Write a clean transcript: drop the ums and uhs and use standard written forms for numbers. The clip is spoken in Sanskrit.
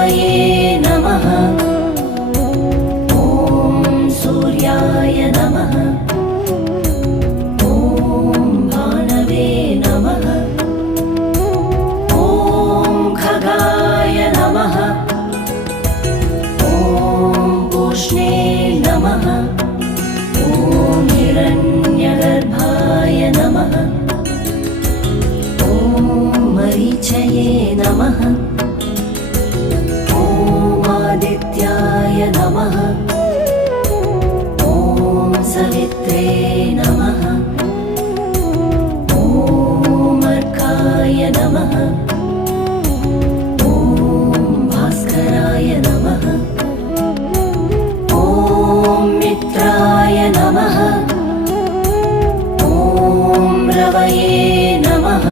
सूर्यपरमेश्वरशिवये नमः। ॐ सूर्याय नमः। ॐ भानवे नमः। ॐ खगाय नमः। ॐ पूष्णे नमः। ॐ हिरण्यगर्भाय नमः। ॐ मरीचये नमः। ॐ आदित्याय नमः। ॐ सविताय